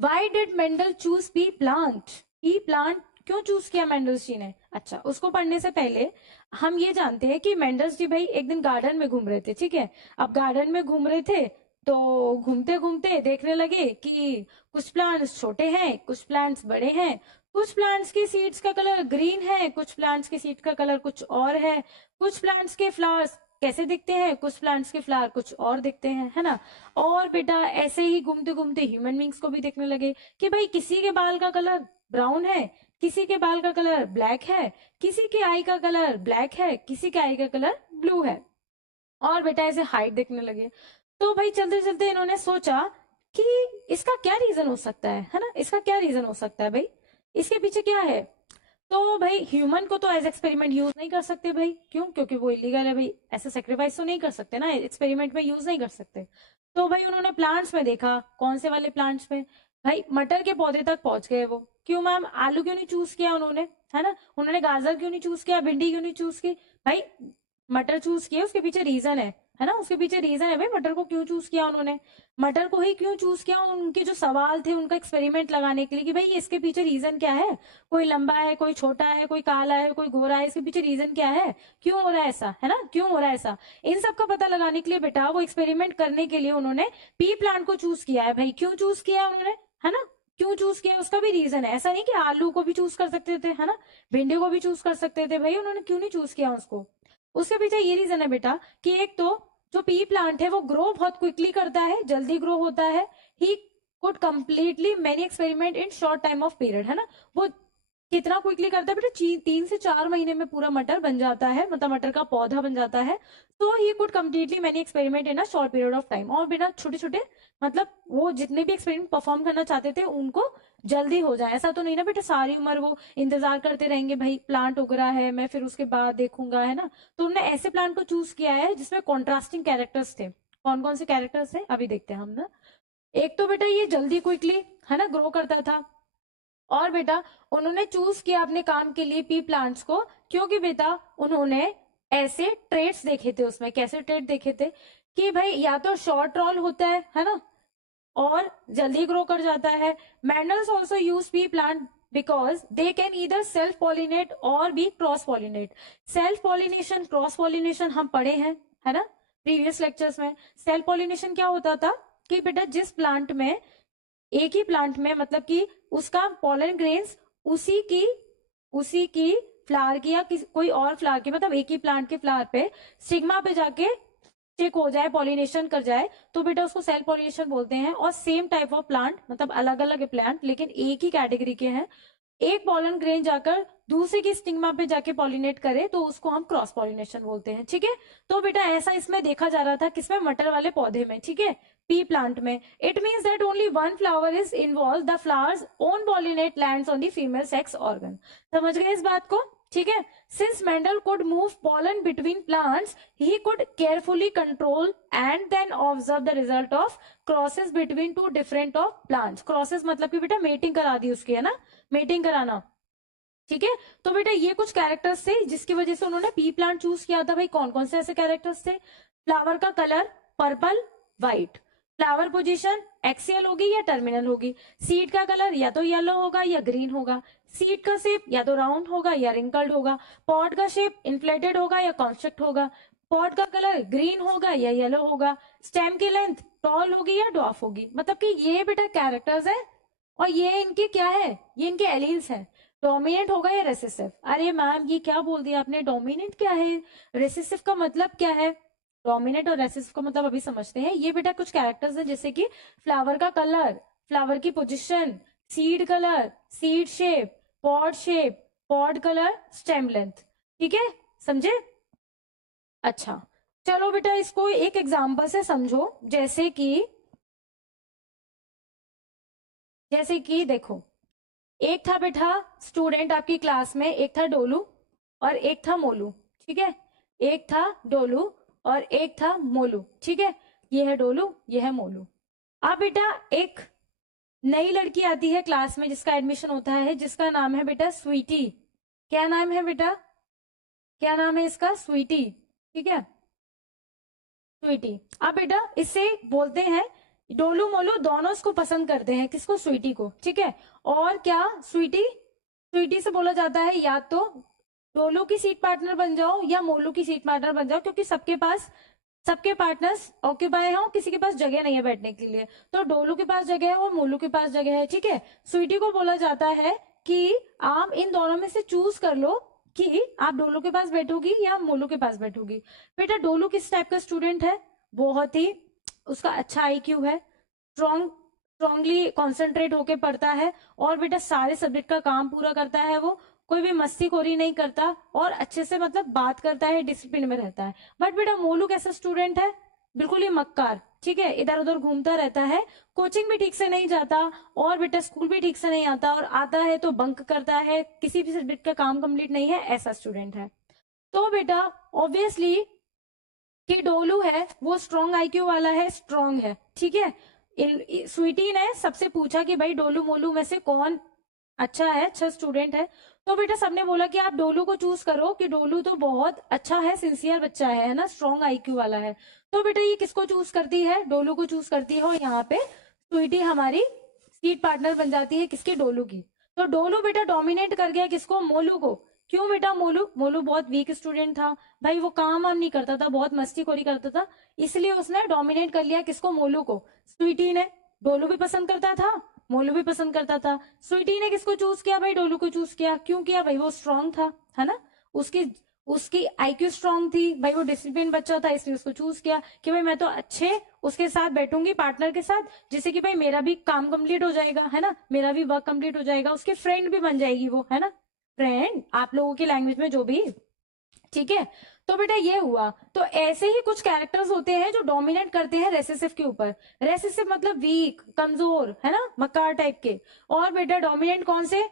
Why did Mendel choose pea plant? Pea plant क्यों चूज किया मेंडल्स जी ने? अच्छा, उसको पढ़ने से पहले हम ये जानते हैं कि मेंडल्स जी भाई एक दिन गार्डन में घूम रहे थे। ठीक है, अब गार्डन में घूम रहे थे तो घूमते घूमते देखने लगे कि कुछ प्लांट्स छोटे हैं, कुछ प्लांट्स बड़े हैं, कुछ प्लांट्स की सीड्स का कलर ग्रीन है, कुछ प्लांट्स की सीड का कलर कुछ और है, कुछ प्लांट्स के फ्लावर्स कैसे दिखते हैं, कुछ प्लांट्स के फ्लावर कुछ और दिखते हैं, है ना। और बेटा ऐसे ही घूमते घूमते ह्यूमन बींग्स को भी देखने लगे कि भाई किसी के बाल का कलर ब्राउन है, किसी के बाल का कलर ब्लैक है, किसी के आई का कलर ब्लैक है, किसी के आई का कलर ब्लू है। और बेटा ऐसे हाइट देखने लगे। तो भाई चलते चलते इन्होंने सोचा कि इसका क्या रीजन हो सकता है ना, इसका क्या रीजन हो सकता है भाई, इसके पीछे क्या है। तो भाई ह्यूमन को तो एज एक्सपेरिमेंट यूज नहीं कर सकते भाई, क्यों? क्योंकि वो इलीगल है भाई, ऐसे सेक्रीफाइस तो नहीं कर सकते ना, एक्सपेरिमेंट में यूज नहीं कर सकते। तो भाई उन्होंने प्लांट्स में देखा। कौन से वाले प्लांट्स में? भाई मटर के पौधे तक पहुंच गए वो। क्यों मैम? आलू क्यों नहीं चूज किया उन्होंने, है ना, उन्होंने गाजर क्यों नहीं चूज किया, भिंडी क्यों नहीं चूज की? भाई मटर चूज किया, उसके पीछे रीजन है ना, उसके पीछे रीजन है भाई, मटर को क्यों चूज किया उन्होंने, मटर को ही क्यों चूज किया? उनके जो सवाल थे उनका एक्सपेरिमेंट लगाने के लिए कि भाई इसके पीछे रीजन क्या है, कोई लंबा है, कोई छोटा है, कोई काला है, कोई गोरा है, इसके पीछे रीजन क्या है, क्यों हो रहा है ऐसा, है ना, क्यों हो रहा है ऐसा, इन सब का पता लगाने के लिए बेटा वो एक्सपेरिमेंट करने के लिए उन्होंने पी प्लांट को चूज किया है भाई। क्यों चूज किया उन्होंने, है ना, क्यों चूज किया उसका भी रीजन है। ऐसा नहीं कि आलू को भी चूज कर सकते थे, है ना, भिंडी को भी चूज कर सकते थे भाई, उन्होंने क्यों नहीं चूज किया उसको? उसके पीछे ये रीजन है बेटा कि एक तो जो पी प्लांट है वो ग्रो बहुत क्विकली करता है, जल्दी ग्रो होता है, he could completely many experiment in short time of period, है ना। वो कितना क्विकली करता है बेटा, 3 से 4 महीने में पूरा मटर बन जाता है, मतलब मटर का पौधा बन जाता है। तो he could completely many experiment in a short period of time. और बिना छोटे छोटे, मतलब वो जितने भी एक्सपेरिमेंट परफॉर्म करना चाहते थे उनको जल्दी हो जाए। ऐसा तो नहीं ना बेटा सारी उम्र वो इंतजार करते रहेंगे भाई प्लांट उग रहा है मैं फिर उसके बाद देखूंगा, है ना। तो उन्होंने ऐसे प्लांट को चूज किया है जिसमें कॉन्ट्रास्टिंग कैरेक्टर्स थे। कौन कौन से कैरेक्टर्स थे अभी देखते हैं हम ना। एक तो बेटा ये जल्दी क्विकली, है ना, ग्रो करता था। और बेटा उन्होंने चूज किया अपने काम के लिए पी प्लांट्स को क्योंकि बेटा उन्होंने ऐसे ट्रेड्स देखे थे उसमें। कैसे ट्रेड देखे थे कि भाई या तो शॉर्ट रॉल होता है ना, और जल्दी ग्रो कर जाता है। Mendel's also use pea plant because they can either self pollinate or be cross pollinate. Self pollination, cross pollination हम पढ़े हैं, है ना, प्रीवियस लेक्चर्स में। सेल्फ पॉलिनेशन क्या होता था कि बेटा जिस प्लांट में, एक ही प्लांट में, मतलब कि उसका पॉलन ग्रेन्स उसी की फ्लावर की या कोई और फ्लावर की, मतलब एक ही प्लांट के फ्लावर पे स्टिग्मा पे जाके स्टिक हो जाए, पॉलिनेशन कर जाए, तो बेटा उसको सेल्फ पॉलिनेशन बोलते हैं। और सेम टाइप ऑफ प्लांट, मतलब अलग अलग प्लांट लेकिन एक ही कैटेगरी के हैं, एक पॉलन ग्रेन जाकर दूसरे की स्टिग्मा पे जाके पॉलिनेट करे तो उसको हम क्रॉस पॉलिनेशन बोलते हैं। ठीक है, तो बेटा ऐसा इसमें देखा जा रहा था किसमें, मटर वाले पौधे में। ठीक है, पी प्लांट में। It means that only one flower is involve, the flowers own pollinate lands on the female sex organ. समझ गए इस बात को? ठीक है, since Mendel could move pollen between plants, he could carefully control and then observe the result of crosses between two different of plants. crosses मतलब कि बेटा मेटिंग करा दी उसकी, है ना, मेटिंग कराना। ठीक है, तो बेटा ये कुछ कैरेक्टर्स थे जिसकी वजह से उन्होंने पी प्लांट चूज किया था भाई। कौन कौन से ऐसे कैरेक्टर्स थे? फ्लावर का colour purple white, flower position axial होगी या टर्मिनल होगी, सीड का कलर या तो येलो होगा या ग्रीन होगा, सीड का शेप या तो राउंड होगा या रिंकल्ड होगा, पॉट का शेप इन्फ्लेटेड होगा या कॉन्स्ट्रक्ट होगा, पॉड का कलर ग्रीन होगा या येलो होगा, स्टेम की लेंथ टॉल होगी या डॉफ होगी। मतलब कि ये बेटा कैरेक्टर्स है और ये इनके क्या है, ये इनके एलील्स है। डोमिनेंट होगा या रेसेसिव। अरे मैम ये क्या बोल दिया आपने, डोमिनेंट क्या है, रेसेसिव का मतलब क्या है। डोमिनेंट और रेसेसिव का मतलब अभी समझते हैं। ये बेटा कुछ कैरेक्टर्स हैं जैसे कि फ्लावर का कलर, फ्लावर की position, seed colour, seed shape, pod colour, stem length. ठीक है, समझे। अच्छा चलो बेटा इसको एक एग्जाम्पल से समझो। जैसे कि देखो, एक था बेटा स्टूडेंट आपकी क्लास में, एक था डोलू और एक था मोलू। ठीक है, एक था डोलू और एक था मोलू। ठीक है, ये है डोलू, ये है मोलू। अब बेटा एक नई लड़की आती है क्लास में जिसका एडमिशन होता है, जिसका नाम है बेटा स्वीटी। क्या नाम है बेटा, क्या नाम है इसका, स्वीटी। ठीक है, स्वीटी। अब बेटा इससे बोलते हैं, डोलू मोलू दोनों इसको पसंद करते हैं, किसको, स्वीटी को। ठीक है, और क्या, स्वीटी, स्वीटी से बोला जाता है या तो डोलू की सीट पार्टनर बन जाओ या मोलू की सीट पार्टनर बन जाओ, क्योंकि सबके पार्टनर्स ऑक्यूपाई हो, किसी के पास जगह नहीं है बैठने के लिए। तो डोलू के पास जगह है और मोलू के पास जगह है। ठीक है, स्वीटी को बोला जाता है कि आप इन दोनों में से चूज कर लो कि आप डोलू के पास बैठोगी या मोलू के पास बैठोगी। बेटा डोलू किस टाइप का स्टूडेंट है, बहुत ही उसका अच्छा आईक्यू है, स्ट्रांगली कॉन्सेंट्रेट होके पढ़ता है और बेटा सारे सब्जेक्ट का काम पूरा करता है। वो कोई भी मस्तीखोरी नहीं करता और अच्छे से मतलब बात करता है, डिसिप्लिन में रहता है। बट बेटा मोलू कैसा स्टूडेंट है, बिल्कुल ही मक्कार। ठीक है, इधर उधर घूमता रहता है, कोचिंग भी ठीक से नहीं जाता और बेटा स्कूल भी ठीक से नहीं आता, और आता है तो बंक करता है, किसी भी सब्जेक्ट का काम कंप्लीट नहीं है, ऐसा स्टूडेंट है। तो बेटा ऑब्वियसली कि डोलू है वो स्ट्रॉन्ग आईक्यू वाला है, स्ट्रॉन्ग है। ठीक है, स्वीटी ने सबसे पूछा कि भाई डोलू मोलू में से कौन अच्छा है, अच्छा स्टूडेंट है। तो बेटा सबने बोला कि आप डोलू को चूज करो, कि डोलू तो बहुत अच्छा है, सिंसियर बच्चा है ना, स्ट्रॉन्ग आईक्यू वाला है। तो बेटा ये किसको चूज करती है, डोलू को चूज करती है, और यहाँ पे स्वीटी हमारी सीट पार्टनर बन जाती है, किसकी, डोलू की। तो डोलू बेटा डोमिनेट कर गया किसको, मोलू को। क्यों बेटा, मोलू मोलू बहुत वीक स्टूडेंट था भाई, वो काम वाम नहीं करता था, बहुत मस्तीखोरी करता था, इसलिए उसने डोमिनेट कर लिया किसको, मोलू को। स्वीटी ने डोलू भी पसंद करता था, मोलू भी पसंद करता था, स्वीटी ने किसको चूज किया भाई, डोलू को चूज किया। क्यों किया भाई, वो स्ट्रांग था, है ना, उसकी उसकी आईक्यू स्ट्रांग थी भाई, वो डिसिप्लिन बच्चा था, इसलिए उसको चूज किया कि भाई मैं तो अच्छे उसके साथ बैठूंगी, पार्टनर के साथ, जिससे कि भाई मेरा भी काम कंप्लीट हो जाएगा, है ना, मेरा भी वर्क कंप्लीट हो जाएगा, उसके फ्रेंड भी बन जाएगी वो, है ना, फ्रेंड आप लोगों की लैंग्वेज में जो भी। ठीक है, तो बेटा ये हुआ। तो ऐसे ही कुछ कैरेक्टर्स होते हैं जो डोमिनेट करते हैं रेसेसिव के ऊपर। रेसेसिव मतलब वीक, कमजोर, है ना, मक्कार टाइप के। और बेटा डोमिनेंट कौन से,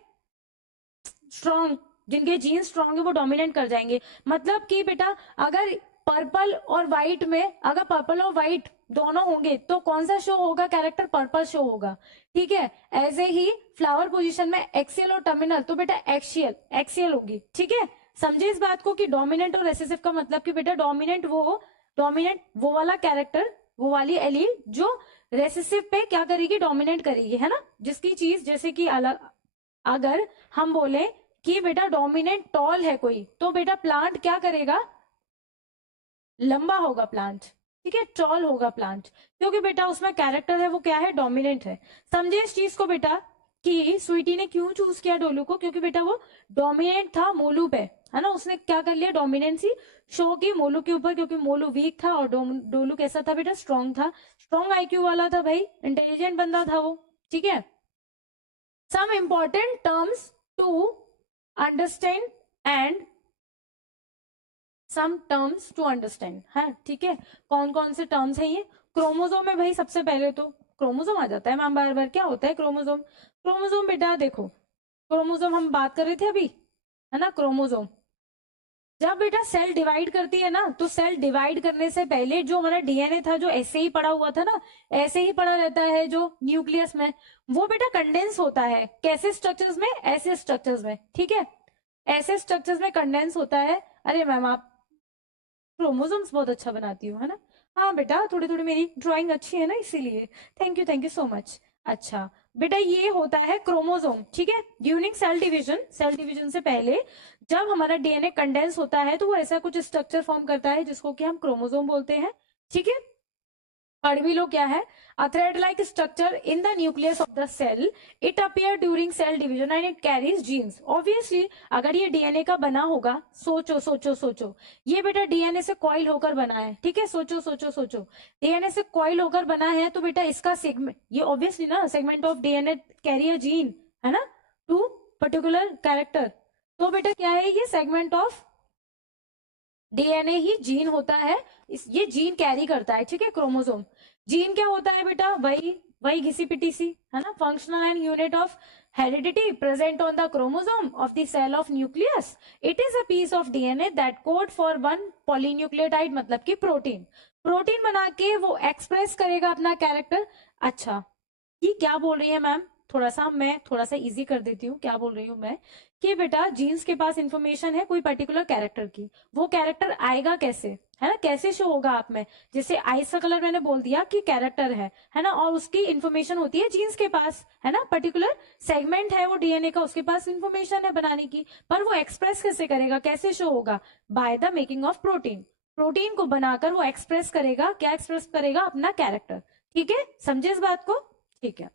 स्ट्रॉन्ग, जिनके जीन स्ट्रॉन्ग है वो डोमिनेट कर जाएंगे। मतलब कि बेटा अगर पर्पल और व्हाइट में, अगर पर्पल और व्हाइट दोनों होंगे तो कौन सा शो होगा, कैरेक्टर पर्पल शो होगा। ठीक है, ऐसे ही फ्लावर पोजीशन में एक्सियल और टर्मिनल, तो बेटा एक्सियल एक्सियल होगी। ठीक है, समझे इस बात को कि डोमिनेंट और रेसेसिव का मतलब कि बेटा डोमिनेंट वो वाला कैरेक्टर, वो वाली एलील जो रेसेसिव पे क्या करेगी, डोमिनेट करेगी, है ना। जिसकी चीज जैसे कि अलग, अगर हम बोले कि बेटा डोमिनेंट टॉल है कोई, तो बेटा प्लांट क्या करेगा, लंबा होगा प्लांट। ठीक है, टॉल होगा प्लांट, क्योंकि बेटा उसमें कैरेक्टर है वो क्या है, डोमिनेंट है। समझे इस चीज को बेटा कि स्वीटी ने क्यों चूज किया डोलू को, क्योंकि बेटा वो डोमिनेंट था मोलू पे, है ना, उसने क्या कर लिया, डोमिनेंसी शो की मोलू के ऊपर, क्योंकि मोलू वीक था और डोलू कैसा था बेटा, स्ट्रॉन्ग था, स्ट्रॉन्ग आईक्यू वाला था भाई, इंटेलिजेंट बंदा था वो। ठीक है, some important terms to understand and some terms to understand है। ठीक है, कौन कौन से टर्म्स हैं ये, क्रोमोजोम है भाई, सबसे पहले तो क्रोमोजोम आ जाता है मैम बार बार, क्या होता है क्रोमोजोम। क्रोमोजोम बेटा देखो, क्रोमोजोम हम बात कर रहे थे अभी, है ना, क्रोमोजोम जब बेटा सेल डिवाइड करती है ना, तो सेल डिवाइड करने से पहले जो हमारा डीएनए था, जो ऐसे ही पड़ा हुआ था ना, ऐसे ही पड़ा रहता है जो न्यूक्लियस में, वो बेटा कंडेंस होता है, कैसे स्ट्रक्चर्स में, ऐसे स्ट्रक्चर्स में। ठीक है, ऐसे स्ट्रक्चर्स में कंडेंस होता है। अरे मैम आप क्रोमोसोम्स बहुत अच्छा बनाती हो, है ना। हाँ बेटा थोड़ी थोड़ी मेरी ड्राइंग अच्छी है ना, इसीलिए थैंक यू सो मच। अच्छा, बेटा ये होता है क्रोमोसोम, ठीक है। ड्यूरिंग सेल डिवीजन से पहले जब हमारा डीएनए कंडेंस होता है तो वो ऐसा कुछ स्ट्रक्चर फॉर्म करता है जिसको कि हम क्रोमोसोम बोलते हैं, ठीक है। पढ़ भी लो क्या है, a thread like structure in the nucleus of the cell, it appear during cell division and it carries genes. Obviously अगर ये डीएनए का बना होगा, सोचो सोचो सोचो, ये बेटा डीएनए से कॉइल होकर बना है, ठीक है। सोचो सोचो सोचो, डीएनए से कॉइल होकर बना है तो बेटा इसका सेगमेंट, ये ऑब्वियसली ना segment of DNA carry a gene, है ना, टू पर्टिकुलर कैरेक्टर। तो बेटा क्या है, ये segment of DNA he gene होता है, ये जीन कैरी करता है, ठीक है, क्रोमोसोम। जीन क्या होता है बेटा, वही वही घिसी पिटी सी, है ना, functional and unit of heredity present on the chromosome of the cell of nucleus. It is a piece of DNA that code for one polynucleotide, मतलब कि प्रोटीन। प्रोटीन बना के वो एक्सप्रेस करेगा अपना कैरेक्टर। अच्छा, ये क्या बोल रही है मैम, मैं थोड़ा सा इजी कर देती हूँ। क्या बोल रही हूँ मैं कि बेटा जीन्स के पास इंफॉर्मेशन है कोई पर्टिकुलर कैरेक्टर की, वो कैरेक्टर आएगा कैसे, है ना, कैसे शो होगा आप में। जैसे आइस का कलर मैंने बोल दिया कि कैरेक्टर है ना, और उसकी इंफॉर्मेशन होती है जीन्स के पास, है ना, पर्टिकुलर सेगमेंट है वो डीएनए का, उसके पास इंफॉर्मेशन है बनाने की, पर वो एक्सप्रेस कैसे करेगा, कैसे शो होगा, by the making of protein. Protein को बनाकर वो एक्सप्रेस करेगा, क्या एक्सप्रेस करेगा, अपना कैरेक्टर। ठीक है, समझे इस बात को, ठीक है।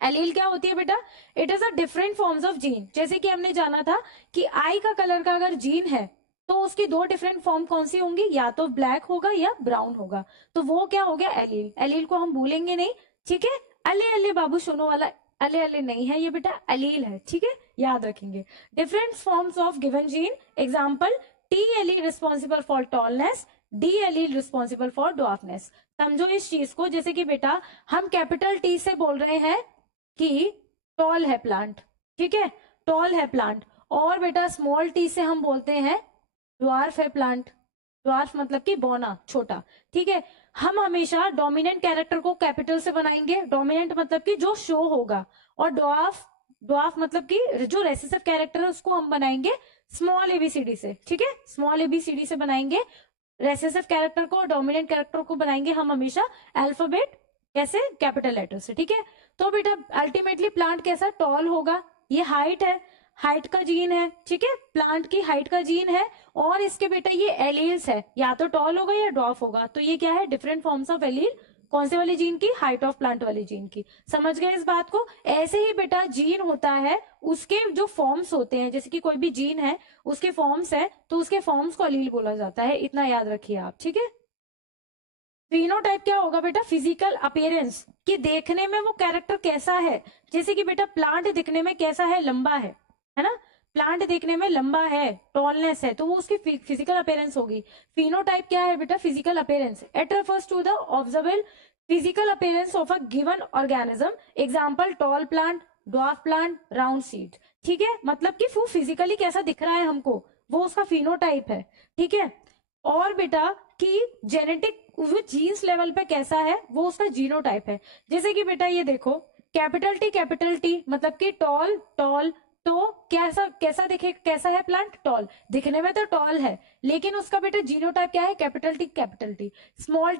एलील क्या होती है बेटा, it is a different forms of gene. जैसे कि हमने जाना था कि आई का कलर का अगर जीन है तो उसकी दो डिफरेंट फॉर्म कौन सी होंगी, या तो ब्लैक होगा या ब्राउन होगा, तो वो क्या हो गया, एलील। एलील को हम भूलेंगे नहीं, ठीक है। अले अले बाबू सुनो वाला अले अले नहीं है ये बेटा, एलील है, ठीक है, याद रखेंगे। Different forms of given gene, example T allele responsible for tallness, D allele responsible for dwarfness. समझो इस चीज को, जैसे कि बेटा हम कैपिटल टी से बोल रहे हैं कि टॉल है प्लांट, ठीक है, टॉल है प्लांट, और बेटा स्मॉल टी से हम बोलते हैं ड्वार्फ है प्लांट। ड्वार्फ मतलब कि बौना, छोटा, ठीक है। हम हमेशा डोमिनेंट कैरेक्टर को कैपिटल से बनाएंगे, डोमिनेंट मतलब कि जो शो होगा, और ड्वार्फ ड्वार्फ मतलब कि जो रेसेसिव कैरेक्टर है उसको हम बनाएंगे स्मॉल एबीसीडी से, ठीक है, स्मॉल एबीसीडी से बनाएंगे रेसेसिव कैरेक्टर को, डोमिनेंट कैरेक्टर को बनाएंगे हम हमेशा अल्फाबेट कैसे, कैपिटल लेटर से, ठीक है। तो बेटा अल्टीमेटली प्लांट कैसा, टॉल होगा, ये हाइट है, हाइट का जीन है, ठीक है, प्लांट की हाइट का जीन है, और इसके बेटा ये एलील्स है, या तो टॉल होगा या ड्वार्फ होगा, तो ये क्या है, डिफरेंट फॉर्म्स ऑफ एलील, कौन से वाली जीन की, हाइट ऑफ प्लांट वाली जीन की। समझ गए इस बात को। ऐसे ही बेटा जीन होता है, उसके जो फॉर्म्स होते हैं, जैसे कि कोई भी जीन है उसके फॉर्म्स है तो उसके फॉर्म्स को एलील बोला जाता है, इतना याद रखिए आप, ठीक है। फिनोटाइप क्या होगा बेटा, फिजिकल अपीयरेंस, कि देखने में वो कैरेक्टर कैसा है। जैसे कि बेटा प्लांट दिखने में कैसा है, लंबा है ना, प्लांट देखने में लंबा है, टॉलनेस है, तो वो उसकी फिजिकल अपीयरेंस होगी। फिनोटाइप क्या है बेटा, physical appearance, it refers to the observable physical appearance of a given organism, example tall plant, dwarf plant, round seed, ठीक है, मतलब कि वो फिजिकली कैसा दिख रहा है हमको, वो उसका फिनोटाइप है, ठीक है। और बेटा कि जेनेटिक वो जीन्स लेवल पे कैसा है, वो उसका जीनोटाइप है। जैसे कि बेटा ये देखो, कैपिटल टी मतलब कि टॉल टॉल, तो कैसा कैसा दिखे, कैसा है प्लांट, टॉल दिखने में तो टॉल है, लेकिन उसका बेटा जीनोटाइप क्या है, कैपिटल टी। स्मॉल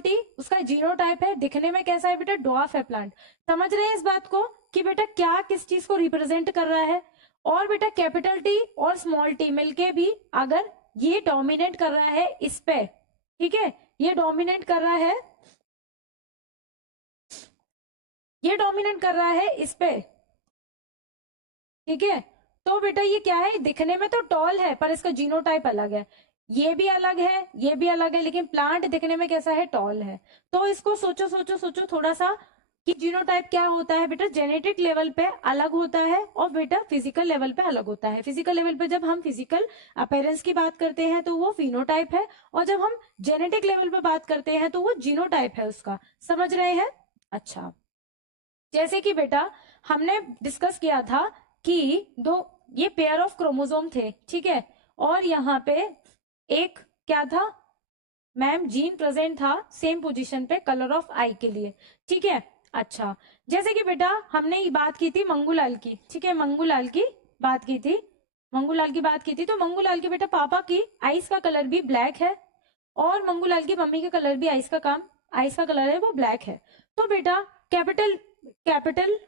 टी उसका जीनोटाइप है, दिखने में कैसा है बेटा, ड्वार्फ है प्लांट। समझ रहे हैं इस बात को कि बेटा क्या किस चीज को रिप्रेजेंट कर रहा है। और बेटा कैपिटल टी और स्मॉल टी मिलके भी अगर ये डोमिनेट कर रहा है इस पे, ठीक है, ये डोमिनेट कर रहा है, ये डोमिनेट कर रहा है इस पे, ठीक है। तो बेटा ये क्या है, दिखने में तो टॉल है पर इसका जीनोटाइप अलग है, ये भी अलग है, ये भी अलग है, लेकिन प्लांट दिखने में कैसा है, टॉल है। तो इसको सोचो सोचो सोचो थोड़ा सा कि जीनोटाइप क्या होता है बेटा, जेनेटिक लेवल पे अलग होता है और बेटा फिजिकल लेवल पे अलग होता है। फिजिकल लेवल पे जब हम फिजिकल अपीयरेंस की बात करते हैं तो वो फिनोटाइप है, और जब हम जेनेटिक लेवल पे बात करते हैं तो वो जीनोटाइप है उसका। समझ रहे हैं। अच्छा, जैसे कि बेटा हमने डिस्कस किया था कि दो ये पेयर ऑफ क्रोमोसोम थे, ठीक है, और यहाँ पे एक क्या था मैम, जीन प्रेजेंट था सेम पोजीशन पे कलर ऑफ आई के लिए, ठीक है। अच्छा, जैसे कि बेटा हमने ये बात की थी मंगूलाल की, ठीक है, मंगूलाल की बात की थी, तो मंगूलाल के बेटा पापा की आईज का कलर भी ब्लैक है, और मंगूलाल की मम्मी का कलर भी आईज का कलर है वो ब्लैक है। तो बेटा कैपिटल कैपिटल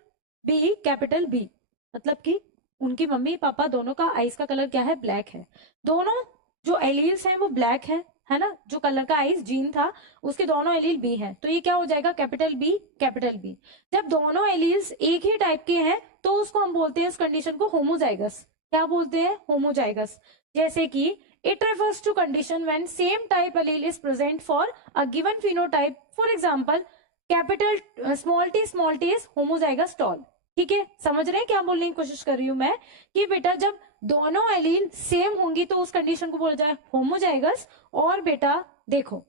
कैपिटल बी, मतलब कि उनकी मम्मी पापा दोनों का आईज का कलर क्या है, ब्लैक है। दोनों जो एलील्स हैं वो ब्लैक है ना, जो कलर का आईज जीन था उसके दोनों एलील बी हैं, तो ये क्या हो जाएगा, कैपिटल बी कैपिटल बी। जब दोनों एलील्स एक ही टाइप के हैं तो उसको हम बोलते हैं, इस कंडीशन को होमोजाइगस। क्या बोलते हैं, होमोजाइगस। जैसे कि it refers to condition when same type allele is present for a given phenotype, for example capital small T is homozygous tall. ठीक है, समझ रहे हैं क्या बोलने की कोशिश कर रही हूं मैं, कि बेटा जब दोनों एलील सेम होंगी तो उस कंडीशन को बोला जाए होमोजाइगस। और बेटा देखो,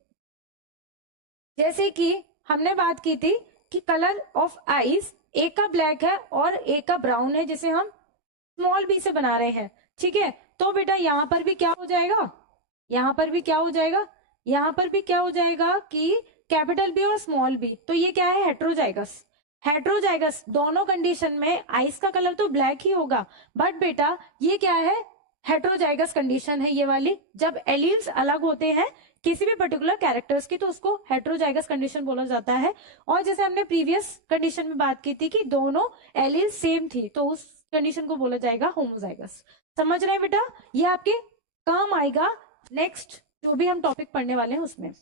जैसे कि हमने बात की थी कि कलर ऑफ आईज एक का ब्लैक है और एक का ब्राउन है, जिसे हम स्मॉल बी से बना रहे हैं। ठीक है, तो बेटा यहां पर भी क्या हो जाएगा, यहां पर भी क्या हो जाएगा, यहां पर भी क्या हो जाएगा कि कैपिटल बी और स्मॉल बी, तो ये क्या है, हेट्रोजाइगस। हेट्रोजाइगस दोनों कंडीशन में आइस का कलर तो ब्लैक ही होगा, बट बेटा ये क्या है, हेट्रोजाइगस कंडीशन है ये वाली। जब एलील्स अलग होते हैं किसी भी पर्टिकुलर कैरेक्टर्स की तो उसको हेट्रोजाइगस कंडीशन बोला जाता है। और जैसे हमने प्रीवियस कंडीशन में बात की थी कि दोनों एलील सेम थी तो उस कंडीशन को बोला जाएगा होमोजाइगस। समझ रहे हैं बेटा, ये आपके काम आएगा नेक्स्ट जो भी हम टॉपिक पढ़ने वाले हैं उसमें।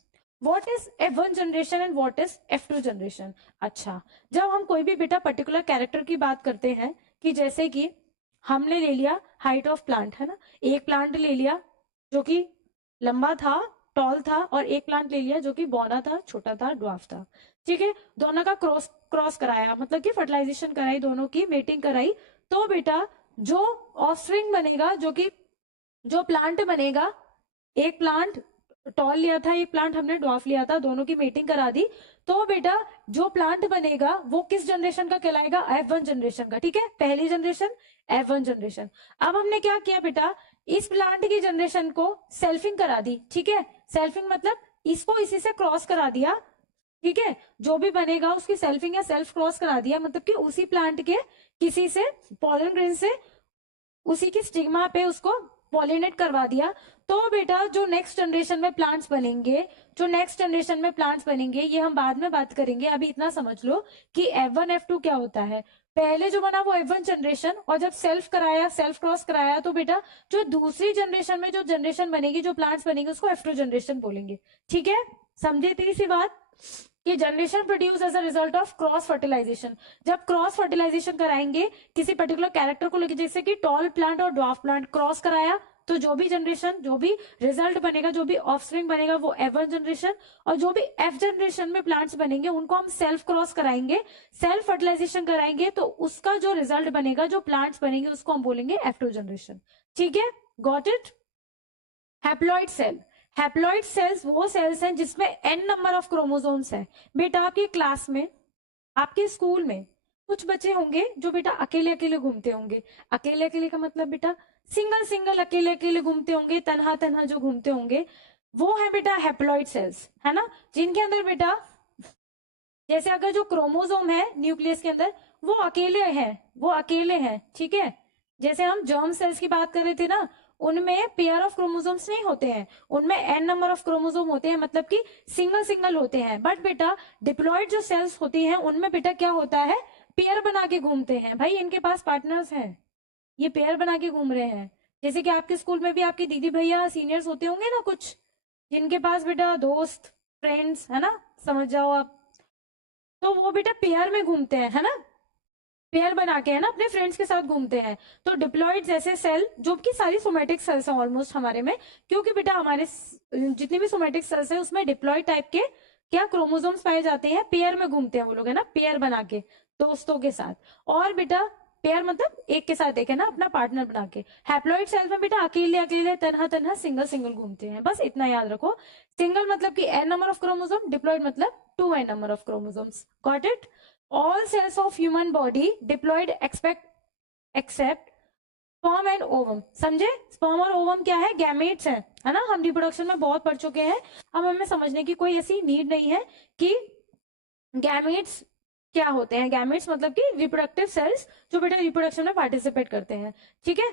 What is F1 generation and what is F2 generation. अच्छा, जब हम कोई भी बेटा पर्टिकुलर कैरेक्टर की बात करते हैं, कि जैसे कि हमने ले लिया हाइट ऑफ प्लांट, है ना, एक प्लांट ले लिया जो कि लंबा था, टॉल था, और एक प्लांट ले लिया जो कि बौना था, छोटा था, ड्वार्फ था। ठीक है, दोनों का क्रॉस क्रॉस कराया, मतलब कि फर्टिलाइजेशन कराई, दोनों की मेटिंग कराई, तो बेटा जो ऑफस्प्रिंग बनेगा, जो कि जो प्लांट बनेगा, एक प्लांट टॉल लिया था, एक प्लांट हमने ड्वार्फ लिया था, दोनों की मीटिंग करा दी, तो बेटा जो प्लांट बनेगा वो किस जनरेशन का कहलाएगा, F1 जनरेशन का। ठीक है, पहली जनरेशन F1 जनरेशन। अब हमने क्या किया बेटा, इस प्लांट की जनरेशन को सेल्फिंग करा दी। ठीक है, सेल्फिंग मतलब इसको इसी से क्रॉस करा दिया। ठीक है, जो भी बनेगा उसकी सेल्फिंग या सेल्फ क्रॉस करा दिया, मतलब कि उसी प्लांट के किसी से पॉलन ग्रेन से उसी की स्टिग्मा पे उसको पॉलिनेट करवा दिया। तो बेटा जो नेक्स्ट जनरेशन में प्लांट्स बनेंगे, जो नेक्स्ट जनरेशन में प्लांट्स बनेंगे, ये हम बाद में बात करेंगे, अभी इतना समझ लो कि F1 F2 क्या होता है। पहले जो बना वो F1 जनरेशन, और जब सेल्फ कराया, सेल्फ क्रॉस कराया, तो बेटा जो दूसरी जनरेशन में जो जनरेशन बनेगी, जो प्लांट्स बनेंगे, उसको F2 जनरेशन बोलेंगे। ठीक है, समझे इतनी सी बात कि generation produce as a result of cross fertilization. जब क्रॉस फर्टिलाइजेशन कराएंगे किसी पर्टिकुलर कैरेक्टर को लेकर, जैसे कि टॉल प्लांट और ड्वार्फ प्लांट क्रॉस कराया, तो जो भी जनरेशन, जो भी रिजल्ट बनेगा, जो भी ऑफस्प्रिंग बनेगा वो F1 जनरेशन। और जो भी F जनरेशन में प्लांट्स बनेंगे उनको हम सेल्फ क्रॉस कराएंगे, सेल्फ फर्टिलाइजेशन कराएंगे, तो उसका जो रिजल्ट बनेगा, जो प्लांट्स बनेंगे, उसको हम बोलेंगे F2 जनरेशन। ठीक है, got it. Haploid cell, haploid cells वो सेल्स हैं जिसमें n नंबर ऑफ क्रोमोसोम्स है। बेटा आपकी क्लास में, आपके स्कूल में कुछ बच्चे होंगे जो बेटा अकेले अकेले घूमते होंगे। अकेले अकेले का मतलब बेटा सिंगल सिंगल अकेले अकेले घूमते होंगे, तनहा तनहा जो घूमते होंगे, वो है बेटा हैप्लॉइड सेल्स, है ना, जिनके अंदर बेटा जैसे अगर जो क्रोमोसोम है न्यूक्लियस के अंदर वो अकेले हैं, वो अकेले हैं। ठीक है, जैसे हम जर्म सेल्स की बात कर रहे थे ना, उनमें पेयर ऑफ क्रोमोसोम्स नहीं होते हैं, उनमें n नंबर ऑफ क्रोमोसोम होते हैं, मतलब कि सिंगल सिंगल होते हैं। बट बेटा डिप्लॉइड जो सेल्स होती हैं उनमें बेटा क्या होता है, पेयर बना के घूमते हैं। भाई इनके पास पार्टनर्स हैं, ये पेयर बना के घूम रहे हैं। जैसे कि आपके स्कूल में भी आपकी दीदी भैया सीनियर्स होते होंगे ना कुछ, जिनके पास बेटा दोस्त फ्रेंड्स, है ना, समझ जाओ आप, तो वो बेटा पेयर में घूमते हैं, है ना, पेयर बना के, है ना, अपने फ्रेंड्स के साथ घूमते हैं। तो डिप्लॉइड जैसे सेल, जो कि सारी सोमेटिक सेल्स हैं ऑलमोस्ट हमारे में, क्योंकि बेटा हमारे जितनी भी सोमेटिक सेल्स हैं उसमें डिप्लॉइड टाइप के क्या क्रोमोसोम्स पाए जाते हैं, पेयर में घूमते हैं वो लोग, है ना, पेयर बना के दोस्तों के साथ। और बेटा पेयर मतलब एक के साथ एक, है ना, अपना पार्टनर बना के। हैप्लॉइड सेल में बेटा अकेले अकेले, तनहा तनहा, सिंगल सिंगल घूमते हैं, बस इतना याद रखो। सिंगल मतलब कि n number of chromosome, diploid मतलब 2n number of chromosomes. Got it. All cells of human body diploid except sperm and ovum। समझे, स्पर्म और ओवम क्या है, गैमेट्स है ना, हम रिप्रोडक्शन में बहुत पढ़ चुके हैं, अब हमें समझने की कोई ऐसी नीड नहीं है कि गैमेट्स क्या होते हैं। गैमेट्स मतलब कि रिप्रोडक्टिव सेल्स जो बेटा रिप्रोडक्शन में पार्टिसिपेट करते हैं। ठीक है,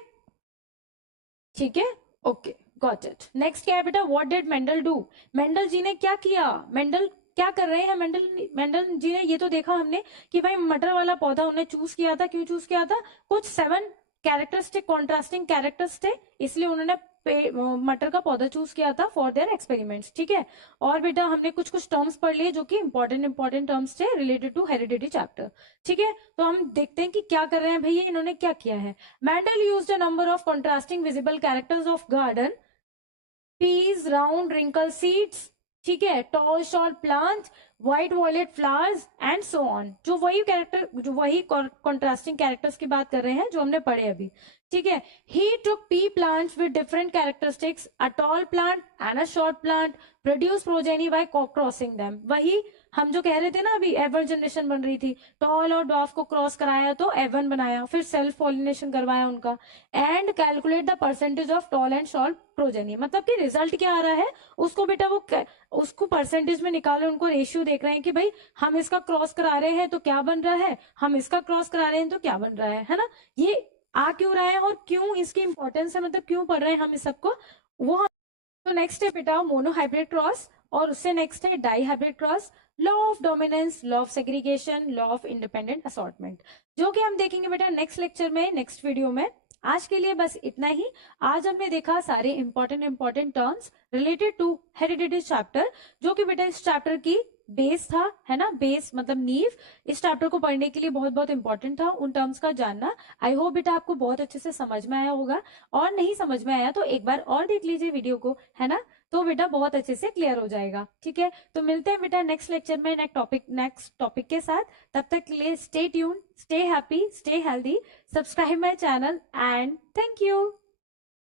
ठीक है, ओके, गॉट इट। नेक्स्ट क्या है बेटा, what did Mendel do. Mendel ji ने क्या किया, मेंडल क्या कर रहे हैं मेंडल जी ने? ये तो देखा हमने कि भाई मटर वाला पौधा उन्होंने चूज किया था। क्यों चूज किया था? कुछ 7 कैरेक्टरिस्टिक कॉन्ट्रास्टिंग कैरेक्टर्स थे, इसलिए उन्होंने मटर का पौधा चूज किया था फॉर देयर एक्सपेरिमेंट्स। ठीक है। और बेटा हमने कुछ कुछ टर्म्स पढ़ लिए जो कि इंपॉर्टेंट टर्म्स थे रिलेटेड टू हेरिडिटी चैप्टर। ठीक है, तो हम देखते हैं कि क्या कर रहे हैं भैया, इन्होंने क्या किया है। Mendel used a number of contrasting visible characters of garden, peas, round wrinkle seeds, ठीक है, tall short plant, white violet flowers and so on. जो वही कॉन्ट्रास्टिंग कैरेक्टर्स की बात कर रहे हैं जो हमने पढ़े अभी। ठीक है। He took pea plants with different characteristics, a tall plant and a short plant, produce progeny by crossing them. वही हम जो कह रहे थे ना अभी, एवर जनरेशन बन रही थी, टॉल और डॉफ को क्रॉस कराया तो एवन बनाया, फिर सेल्फ पॉलिनेशन करवाया उनका, and calculate the percentage of tall and short progeny. मतलब कि रिजल्ट क्या आ रहा है उसको बेटा वो उसको परसेंटेज में निकाले, उनको रेशियो देख रहे हैं कि भाई हम इसका क्रॉस करा रहे हैं तो क्या बन रहा है, हम इसका क्रॉस करा रहे हैं तो क्या बन रहा है ना। ये आ क्यों रहा है और क्यों इसकी इंपॉर्टेंस है, मतलब क्यों पढ़ रहे हैं हम इस सबको, वो। तो नेक्स्ट है बेटा मोनोहाइब्रिड क्रॉस, और उससे नेक्स्ट है di hybrid cross, law of dominance, law of segregation, law of independent assortment, जो कि हम देखेंगे बेटा नेक्स्ट लेक्चर में, नेक्स्ट वीडियो में। आज के लिए बस इतना ही। आज हमने देखा सारे important terms related to heredity chapter, जो कि बेटा इस चैप्टर की बेस था, है ना। बेस मतलब नींव इस चैप्टर को पढ़ने के लिए बहुत बहुत इंपॉर्टेंट था उन टर्म्स का जानना। आई होप बेटा आपको बहुत अच्छे से समझ में आया होगा, और नहीं समझ में आया तो एक बार और देख लीजिए वीडियो को, है ना, तो बेटा बहुत अच्छे से क्लियर हो जाएगा। ठीक है, तो मिलते हैं बेटा नेक्स्ट लेक्चर में नेक्स्ट टॉपिक के साथ। तब तक के लिए stay tune, stay happy, stay healthy, subscribe my channel and thank you.